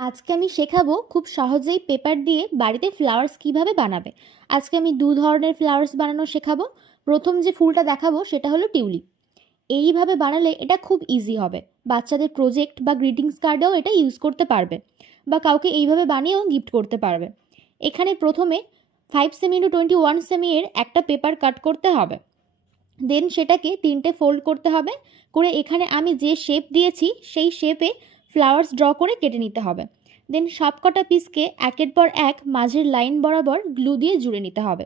আজকে আমি শেখাবো খুব সহজেই পেপার দিয়ে বাড়িতে ফ্লাওয়ার্স কিভাবে বানাবে। আজকে আমি দু ধরনের ফ্লাওয়ার্স বানানো শেখাবো। প্রথম যে ফুলটা দেখাবো সেটা হলো টিউলিপ। এইভাবে বানালে এটা খুব ইজি হবে। বাচ্চাদের প্রজেক্ট বা গ্রিটিংস কার্ডেও এটা ইউজ করতে পারবে, বা কাউকে এইভাবে বানিয়েও গিফট করতে পারবে। এখানে প্রথমে 5 সেমি ইন্টু 21 সেমি এর একটা পেপার কাট করতে হবে। দেন সেটাকে 3টে ফোল্ড করতে হবে। করে এখানে আমি যে শেপ দিয়েছি সেই শেপে ফ্লাওয়ার্স ড্র করে কেটে নিতে হবে। দেন সবকটা পিসকে একের পর এক মাঝের লাইন বরাবর গ্লু দিয়ে জুড়ে নিতে হবে।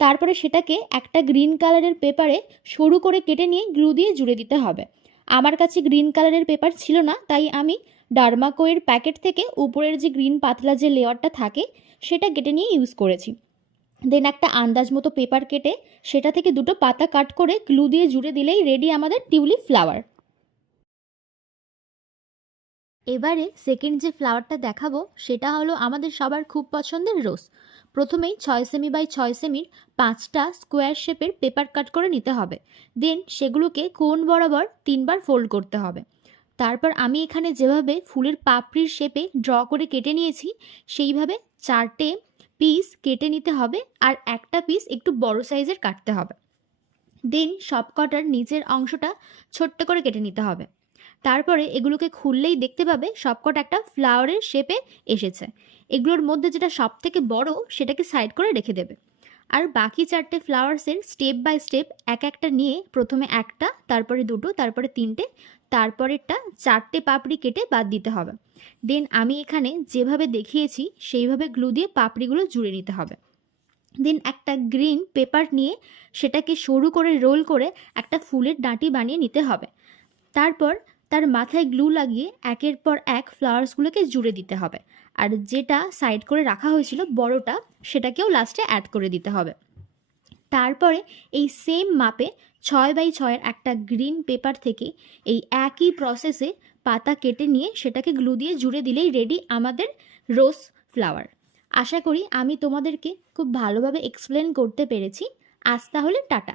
তারপরে সেটাকে একটা গ্রিন কালারের পেপারে সরু করে কেটে নিয়ে গ্লু দিয়ে জুড়ে দিতে হবে। আমার কাছে গ্রিন কালারের পেপার ছিল না, তাই আমি ডার্মাকোয়ের প্যাকেট থেকে উপরের যে গ্রিন পাতলা যে লেয়ারটা থাকে সেটা কেটে নিয়ে ইউজ করেছি। দেন একটা আন্দাজ মতো পেপার কেটে সেটা থেকে দুটো পাতা কাট করে গ্লু দিয়ে জুড়ে দিলেই রেডি আমাদের টিউলিপ ফ্লাওয়ার। এবারে সেকেন্ড যে ফ্লাওয়ারটা দেখাবো সেটা হলো আমাদের সবার খুব পছন্দের রোজ। প্রথমেই 6 সেমি বাই 6 সেমির 5টা স্কোয়ার শেপের পেপার কাট করে নিতে হবে। দেন সেগুলোকে কোণ বরাবর 3বার ফোল্ড করতে হবে। তারপর আমি এখানে যেভাবে ফুলের পাপড়ির শেপে ড্র করে কেটে নিয়েছি সেইভাবে 4টে পিস কেটে নিতে হবে, আর একটা পিস একটু বড় সাইজের কাটতে হবে। দেন সবকটার নিচের অংশটা ছোট্ট করে কেটে নিতে হবে। তারপরে এগুলোকে খুললেই দেখতে পাবে সবকটা একটা ফ্লাওয়ারের শেপে এসেছে। এগুলোর মধ্যে যেটা সব থেকে বড় সেটাকে সাইড করে রেখে দেবে। আর বাকি 4টে ফ্লাওয়ার্সের স্টেপ বাই স্টেপ এক একটা নিয়ে প্রথমে একটা, তারপরে দুটো, তারপরে 3টে, তারপরেরটা 4টে পাপড়ি কেটে বাদ দিতে হবে। দেন আমি এখানে যেভাবে দেখিয়েছি সেইভাবে গ্লু দিয়ে পাপড়িগুলো জুড়ে নিতে হবে। দেন একটা গ্রিন পেপার নিয়ে সেটাকে সরু করে রোল করে একটা ফুলের ডাঁটি বানিয়ে নিতে হবে। তারপর তার মাথায় গ্লু লাগিয়ে একের পর এক ফ্লাওয়ার্সগুলোকে জুড়ে দিতে হবে। আর যেটা সাইড করে রাখা হয়েছিল বড়টা, সেটাকেও লাস্টে অ্যাড করে দিতে হবে। তারপরে এই সেম মাপে 6 বাই 6 একটা গ্রিন পেপার থেকে এই একই প্রসেসে পাতা কেটে নিয়ে সেটাকে গ্লু দিয়ে জুড়ে দিলেই রেডি আমাদের রোজ ফ্লাওয়ার। আশা করি আমি তোমাদেরকে খুব ভালোভাবে এক্সপ্লেন করতে পেরেছি। আজ তাহলে টাটা।